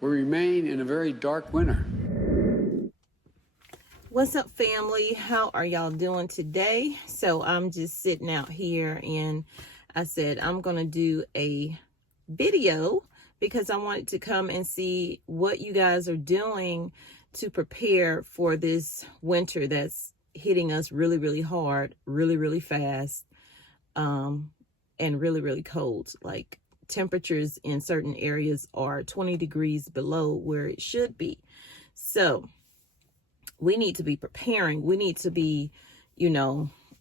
we remain in a very dark winter. What's up, family? How are y'all doing today? So I'm just sitting out here and I said I'm gonna do a video because I wanted to come and see what you guys are doing to prepare for this winter that's hitting us really, really hard, really, really fast, and really, really cold. Like, temperatures in certain areas are 20 degrees below where it should be. So we need to be preparing. We need to be,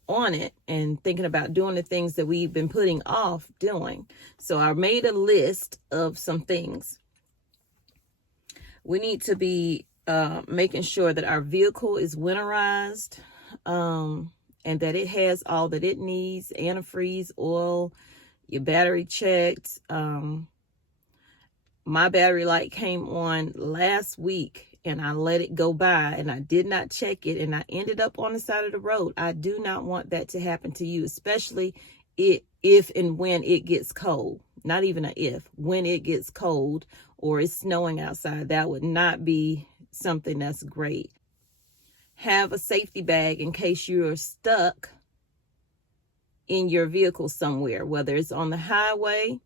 on it and thinking about doing the things that we've been putting off doing. So I made a list of some things. We need to be making sure that our vehicle is winterized, and that it has all that it needs: antifreeze, oil, your battery checked. My battery light came on last week and I let it go by and I did not check it and I ended up on the side of the road. I do not want that to happen to you, especially if and when it gets cold. Not even a if, when it gets cold or it's snowing outside, that would not be something that's great. Have a safety bag in case you're stuck in your vehicle somewhere, whether it's on the highway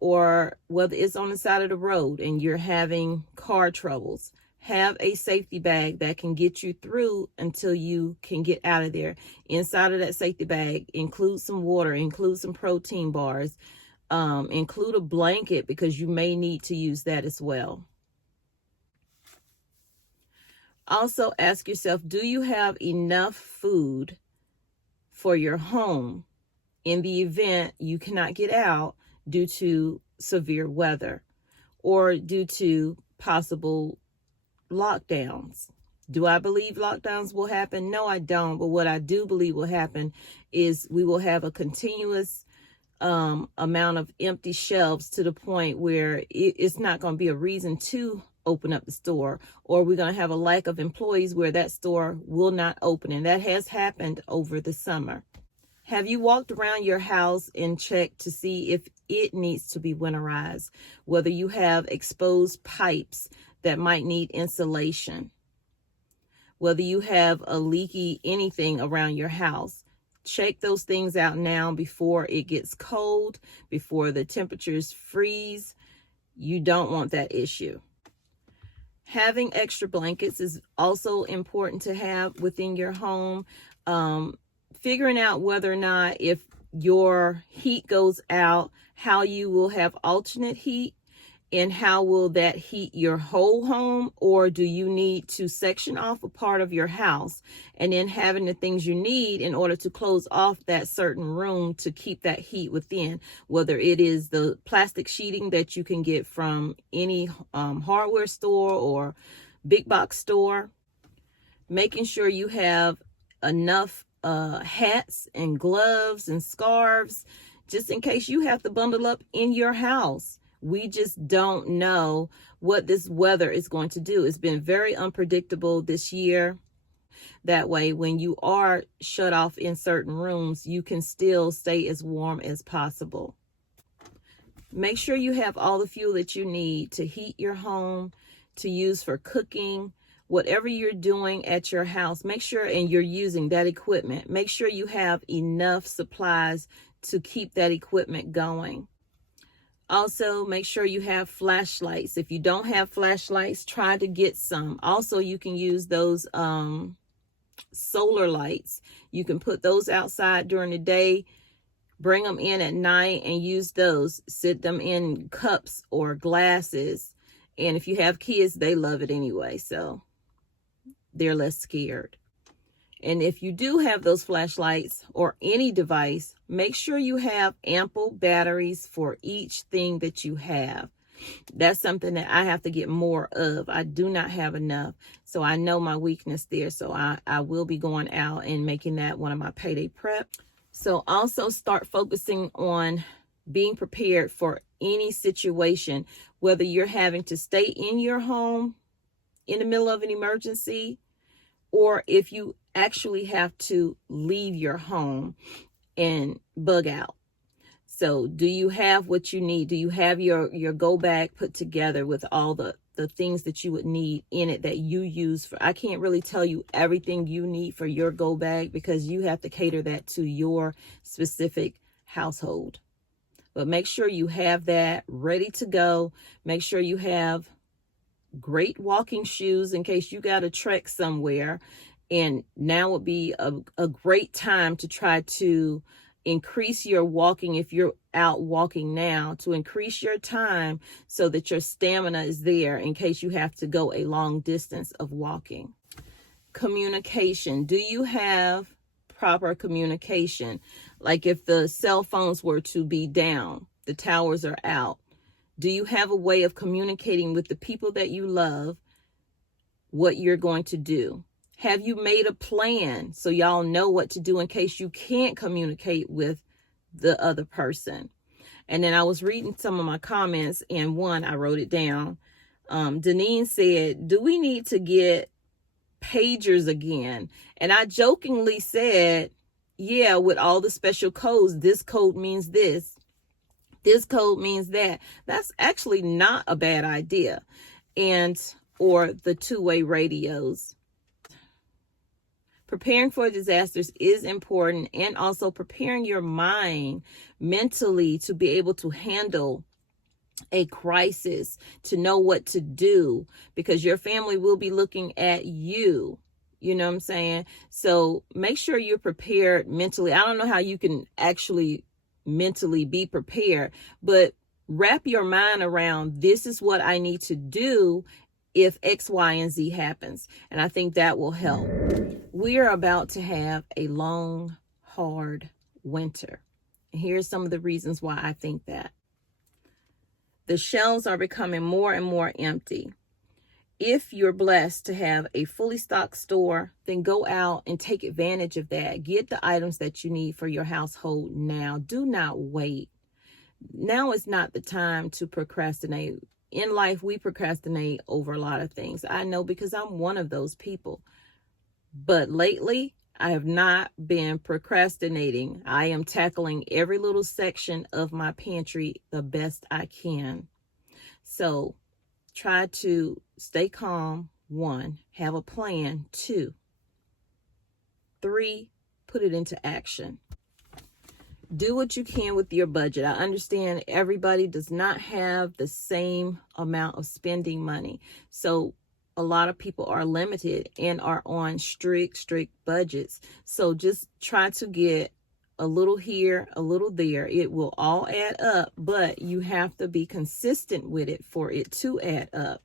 or whether it's on the side of the road and you're having car troubles. Have a safety bag that can get you through until you can get out of there. Inside of that safety bag, include some water, include some protein bars, include a blanket because you may need to use that as well. Also ask yourself, do you have enough food for your home in the event you cannot get out due to severe weather or due to possible lockdowns? Do I believe lockdowns will happen? No, I don't. But what I do believe will happen is we will have a continuous amount of empty shelves to the point where it's not going to be a reason to open up the store, or we're going to have a lack of employees where that store will not open. And that has happened over the summer. Have you walked around your house and checked to see if it needs to be winterized? Whether you have exposed pipes that might need insulation, whether you have a leaky anything around your house. Check those things out now before it gets cold, before the temperatures freeze. You don't want that issue. Having extra blankets is also important to have within your home. Figuring out whether or not, if your heat goes out, how you will have alternate heat and how will that heat your whole home, or do you need to section off a part of your house and then having the things you need in order to close off that certain room to keep that heat within, whether it is the plastic sheeting that you can get from any hardware store or big box store. Making sure you have enough hats and gloves and scarves just in case you have to bundle up in your house. We just don't know what this weather is going to do. It's been very unpredictable this year. That way, when you are shut off in certain rooms, you can still stay as warm as possible. Make sure you have all the fuel that you need to heat your home, to use for cooking, whatever you're doing at your house. Make sure, and you're using that equipment, make sure you have enough supplies to keep that equipment going. Also, make sure you have flashlights. If you don't have flashlights, try to get some. Also, you can use those solar lights. You can put those outside during the day, bring them in at night and use those. Sit them in cups or glasses. And if you have kids, they love it anyway, so they're less scared. And if you do have those flashlights or any device, make sure you have ample batteries for each thing that you have. That's something that I have to get more of. I do not have enough. So I know my weakness there. So I will be going out and making that one of my payday prep. So also start focusing on being prepared for any situation, whether you're having to stay in your home in the middle of an emergency, or if you actually have to leave your home and bug out. So do you have what you need? Do you have your go bag put together with all the things that you would need in it that you use for? I can't really tell you everything you need for your go bag because you have to cater that to your specific household. But make sure you have that ready to go. Make sure you have great walking shoes in case you got to trek somewhere. And now would be a great time to try to increase your walking. If you're out walking now, to increase your time so that your stamina is there in case you have to go a long distance of walking. Communication. Do you have proper communication? Like if the cell phones were to be down, the towers are out, do you have a way of communicating with the people that you love what you're going to do? Have you made a plan so y'all know what to do in case you can't communicate with the other person? And then I was reading some of my comments, and one, I wrote it down. Deneen said, do we need to get pagers again? And I jokingly said, yeah, with all the special codes, this code means this. This code means that. That's actually not a bad idea. Or the two-way radios. Preparing for disasters is important, and also preparing your mind mentally to be able to handle a crisis, to know what to do, because your family will be looking at you. You know what I'm saying? So make sure you're prepared mentally. I don't know how you can actually mentally be prepared, but wrap your mind around, this is what I need to do if X, Y, and Z happens. And I think that will help. We are about to have a long, hard winter. And here's some of the reasons why I think that. The shelves are becoming more and more empty. If you're blessed to have a fully stocked store, then go out and take advantage of that. Get the items that you need for your household now. Do not wait. Now is not the time to procrastinate. In life, we procrastinate over a lot of things. I know, because I'm one of those people. But lately, I have not been procrastinating. I am tackling every little section of my pantry the best I can. So try to stay calm. 1, have a plan. 2, 3, put it into action. Do what you can with your budget. I understand everybody does not have the same amount of spending money. So a lot of people are limited and are on strict budgets. So just try to get a little here, a little there. It will all add up, but you have to be consistent with it for it to add up.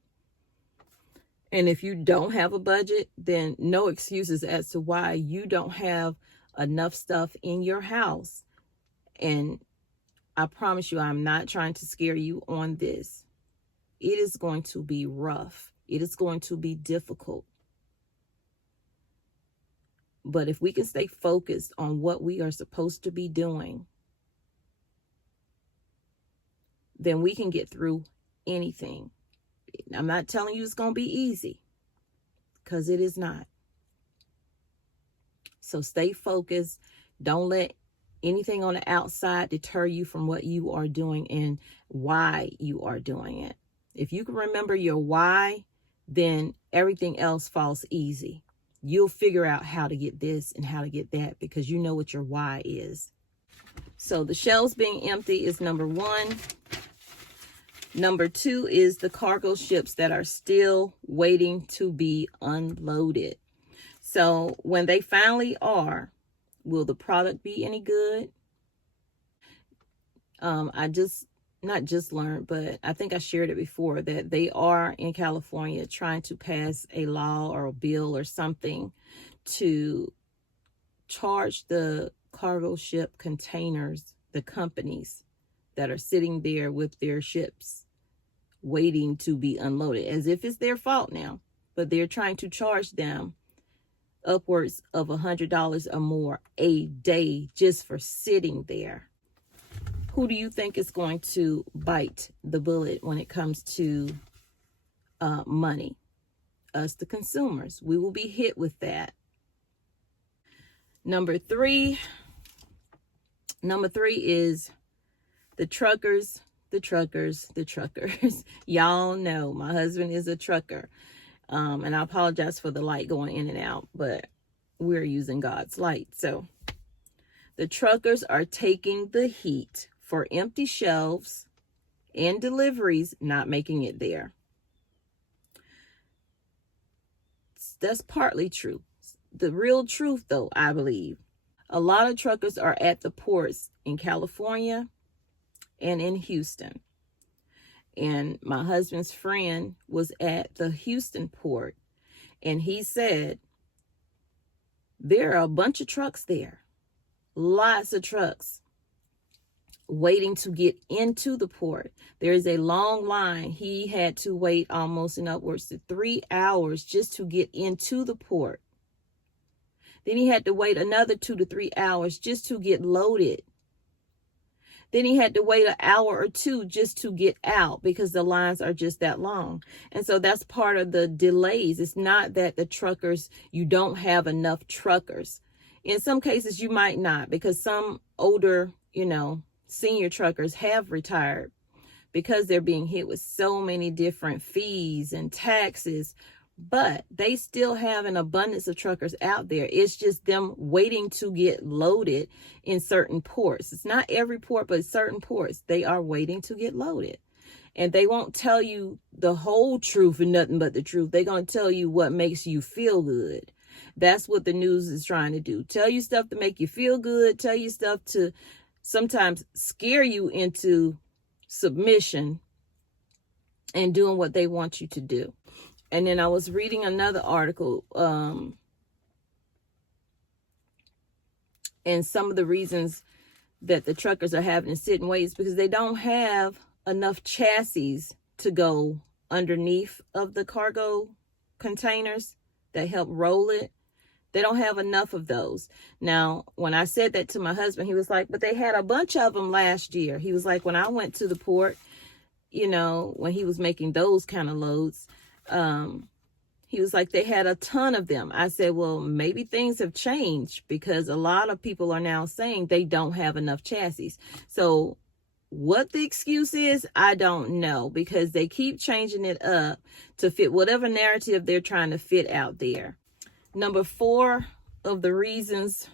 And if you don't have a budget, then no excuses as to why you don't have enough stuff in your house. And I promise you, I'm not trying to scare you on this. It is going to be rough. It is going to be difficult. But if we can stay focused on what we are supposed to be doing, then we can get through anything. I'm not telling you it's going to be easy, because it is not. So stay focused. Don't let anything on the outside deter you from what you are doing and why you are doing it. If you can remember your why, then everything else falls easy. You'll figure out how to get this and how to get that because you know what your why is. So the shelves being empty is number 1. Number 2 is the cargo ships that are still waiting to be unloaded. So when they finally are, will the product be any good? Not just learned, but I think I shared it before, that they are in California trying to pass a law or a bill or something to charge the cargo ship containers, the companies that are sitting there with their ships waiting to be unloaded, as if it's their fault now, but they're trying to charge them upwards of $100 or more a day just for sitting there. Who do you think is going to bite the bullet when it comes to money? Us, the consumers. We will be hit with that. Number three is The truckers, the truckers, the truckers. Y'all know my husband is a trucker. And I apologize for the light going in and out, but we're using God's light. So the truckers are taking the heat for empty shelves and deliveries not making it there. That's partly true. The real truth, though, I believe, a lot of truckers are at the ports in California and in Houston. And my husband's friend was at the Houston port, and he said there are a bunch of trucks there, lots of trucks waiting to get into the port. There is a long line. He had to wait almost in upwards to 3 hours just to get into the port. Then he had to wait another 2 to 3 hours just to get loaded. Then he had to wait an hour or two just to get out because the lines are just that long. And so that's part of the delays. It's not that the truckers, you don't have enough truckers. In some cases, you might not, because some older, senior truckers have retired because they're being hit with so many different fees and taxes. But they still have an abundance of truckers out there. It's just them waiting to get loaded in certain ports. It's not every port, but certain ports. They are waiting to get loaded. And they won't tell you the whole truth and nothing but the truth. They're going to tell you what makes you feel good. That's what the news is trying to do. Tell you stuff to make you feel good. Tell you stuff to sometimes scare you into submission and doing what they want you to do. And then I was reading another article, and some of the reasons that the truckers are having to sit and wait is because they don't have enough chassis to go underneath of the cargo containers that help roll it. They don't have enough of those. Now, when I said that to my husband, he was like, but they had a bunch of them last year. He was like, when I went to the port, when he was making those kind of loads, he was like, they had a ton of them. I said, well, maybe things have changed because a lot of people are now saying they don't have enough chassis. So what the excuse is, I don't know, because they keep changing it up to fit whatever narrative they're trying to fit out there. Number 4 of the reasons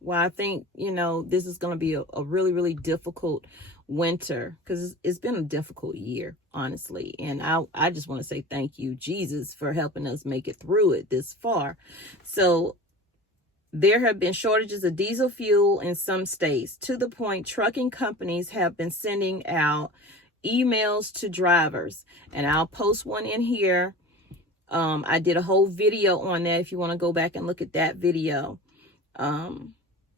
why I think, this is going to be a really, really difficult winter, because it's been a difficult year, honestly. And I just want to say thank you, Jesus, for helping us make it through it this far. So there have been shortages of diesel fuel in some states, to the point trucking companies have been sending out emails to drivers. And I'll post one in here. I did a whole video on that if you want to go back and look at that video.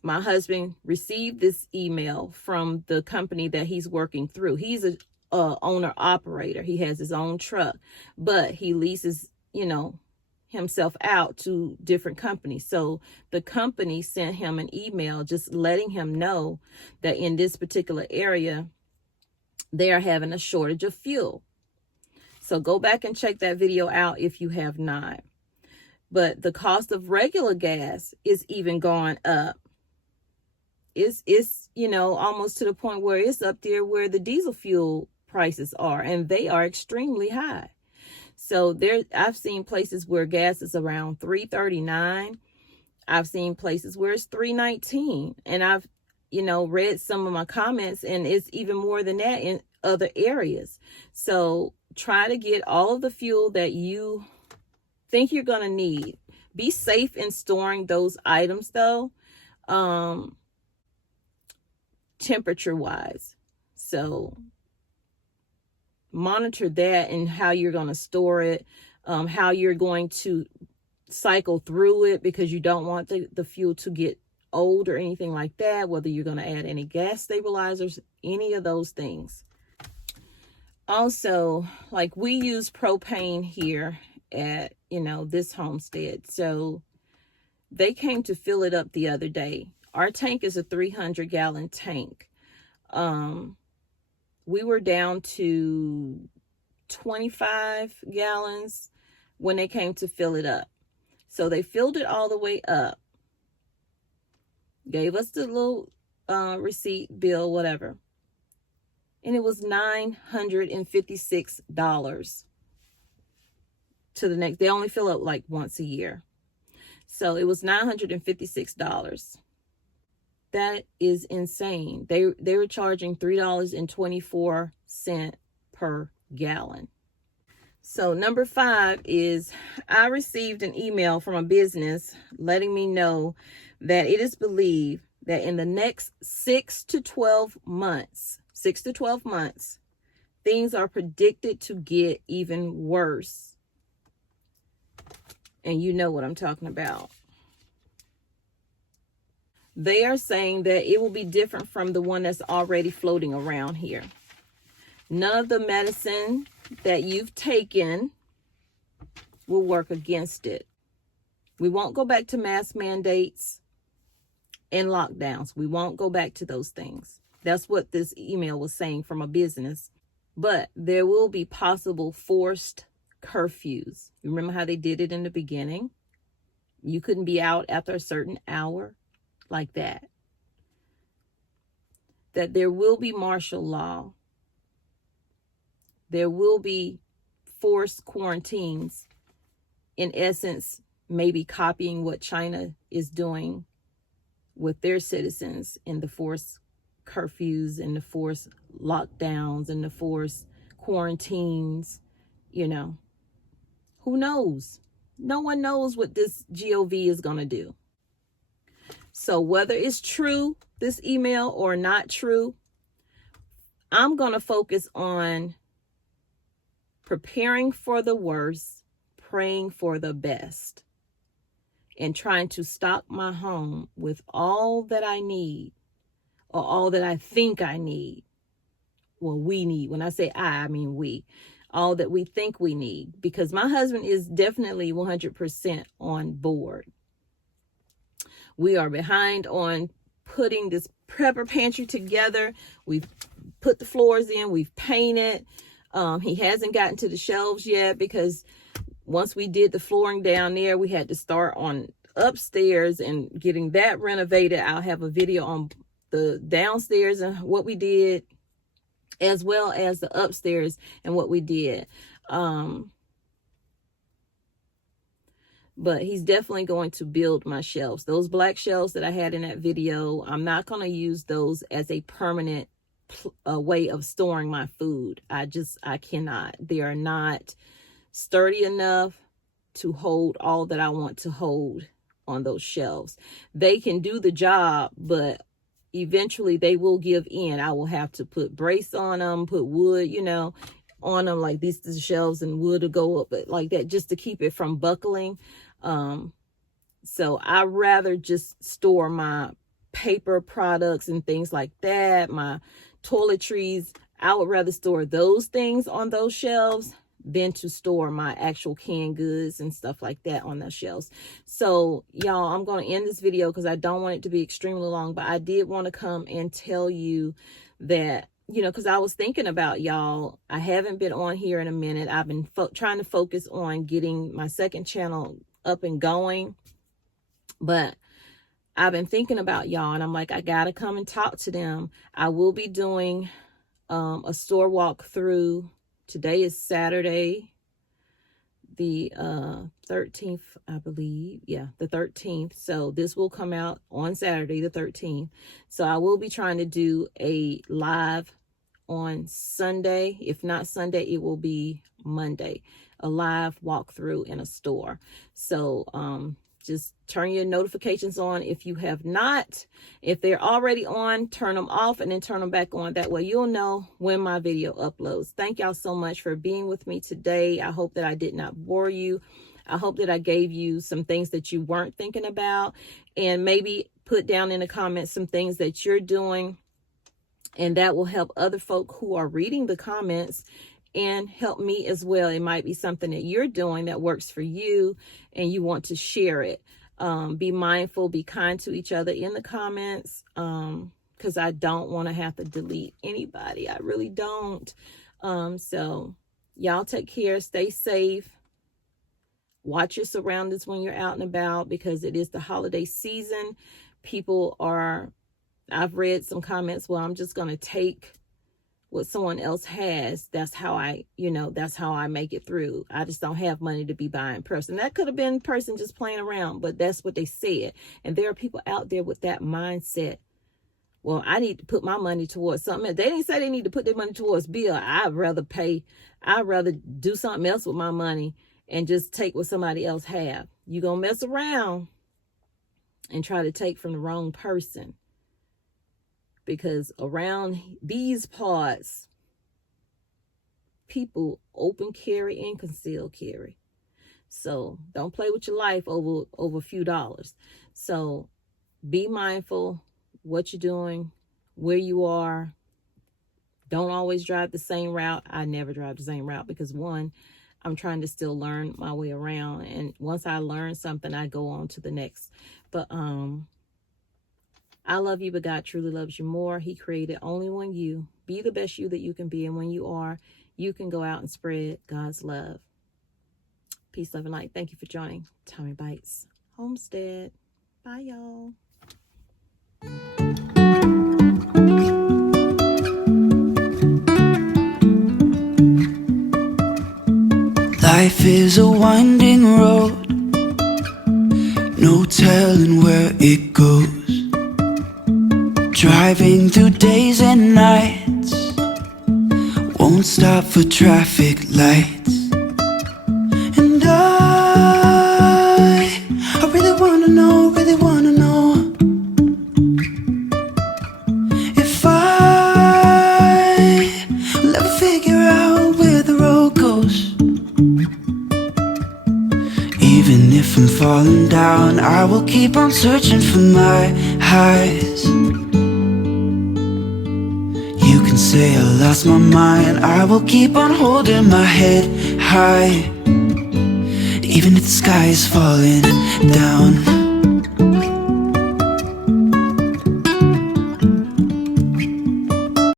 My husband received this email from the company that he's working through. He's a owner operator. He has his own truck, but he leases, himself out to different companies. So the company sent him an email just letting him know that in this particular area, they are having a shortage of fuel. So go back and check that video out if you have not. But the cost of regular gas is even going up. It's almost to the point where it's up there where the diesel fuel prices are, and they are extremely high. So I've seen places where gas is around $3.39. I've seen places where it's $3.19, and I've read some of my comments, and it's even more than that in other areas. So try to get all of the fuel that you think you're going to need. Be safe in storing those items, though, temperature wise. So monitor that and how you're going to store it, how you're going to cycle through it, because you don't want the fuel to get old or anything like that, whether you're going to add any gas stabilizers, any of those things. Also, like, we use propane here at, this homestead. So they came to fill it up the other day. Our tank is a 300-gallon tank. We were down to 25 gallons when they came to fill it up. So they filled it all the way up, gave us the little receipt, bill, whatever. and it was $956 to the next. They only fill up like once a year. So it was $956. That is insane. They were charging $3.24 per gallon. So number 5 is, I received an email from a business letting me know that it is believed that in the next 6 to 12 months, things are predicted to get even worse. And you know what I'm talking about. They are saying that it will be different from the one that's already floating around here. None of the medicine that you've taken will work against it. We won't go back to mask mandates and lockdowns. We won't go back to those things. That's what this email was saying from a business. But there will be possible forced curfews. You remember how they did it in the beginning? You couldn't be out after a certain hour, like that. That there will be martial law. There will be forced quarantines. In essence, maybe copying what China is doing with their citizens in the forced curfews and the forced lockdowns and the forced quarantines. You know, who knows? No one knows what this GOV is going to do. So whether it's true, this email, or not true, I'm going to focus on preparing for the worst, praying for the best, and trying to stock my home with all that I need, or all that I think I need. Well, we need. When I say I mean we. All that we think we need. Because my husband is definitely 100% on board. We are behind on putting this prepper pantry together. We've put the floors in. We've painted. He hasn't gotten to the shelves yet because once we did the flooring down there, we had to start on upstairs and getting that renovated. I'll have a video on the downstairs and what we did, as well as the upstairs and what we did. But he's definitely going to build my shelves. Those black shelves that I had in that video, I'm not going to use those as a permanent way of storing my food. I cannot. They are not sturdy enough to hold all that I want to hold on those shelves. They can do the job, but eventually they will give in. I will have to put brace on them, put wood, on them, like these the shelves, and wood to go up like that, just to keep it from buckling. So I rather just store my paper products and things like that, my toiletries. I would rather store those things on those shelves than to store my actual canned goods and stuff like that on those shelves. So y'all, I'm going to end this video because I don't want it to be extremely long, but I did want to come and tell you that, because I was thinking about y'all. I haven't been on here in a minute. I've been trying to focus on getting my second channel up and going, but I've been thinking about y'all, and I'm like, I gotta come and talk to them. I will be doing a store walkthrough. Today is Saturday, the 13th, I believe. Yeah, the 13th. So this will come out on Saturday, the 13th. So I will be trying to do a live on Sunday. If not Sunday, it will be Monday. A live walkthrough in a store. So just turn your notifications on if you have not. If they're already on, turn them off and then turn them back on. That way you'll know when my video uploads. Thank y'all so much for being with me today. I hope that I did not bore you. I hope that I gave you some things that you weren't thinking about, and maybe put down in the comments some things that you're doing, and that will help other folk who are reading the comments and help me as well. It might be something that you're doing that works for you and you want to share it. Be mindful, be kind to each other in the comments, because I don't want to have to delete anybody. I really don't. So y'all take care, stay safe, watch your surroundings when you're out and about, because it is the holiday season. I've read some comments, well, I'm just going to take what someone else has, that's how I, that's how I make it through. I just don't have money to be buying person. That could have been a person just playing around, but that's what they said. And there are people out there with that mindset. Well, I need to put my money towards something. They didn't say they need to put their money towards bill. I'd rather do something else with my money and just take what somebody else have. You gonna mess around and try to take from the wrong person. Because around these parts, people open carry and conceal carry. So don't play with your life over a few dollars. So be mindful what you're doing, where you are. Don't always drive the same route. I never drive the same route because, one, I'm trying to still learn my way around. And once I learn something, I go on to the next. But I love you, but God truly loves you more. He created only one you. Be the best you that you can be. And when you are, you can go out and spread God's love. Peace, love, and light. Thank you for joining Tommy Bites Homestead. Bye, y'all. Life is a winding road, no telling where it goes. Driving through days and nights, won't stop for traffic lights. And I really wanna know if I will ever figure out where the road goes. Even if I'm falling down, I will keep on searching for my highs. You can say I lost my mind, I will keep on holding my head high. Even if the sky is falling down.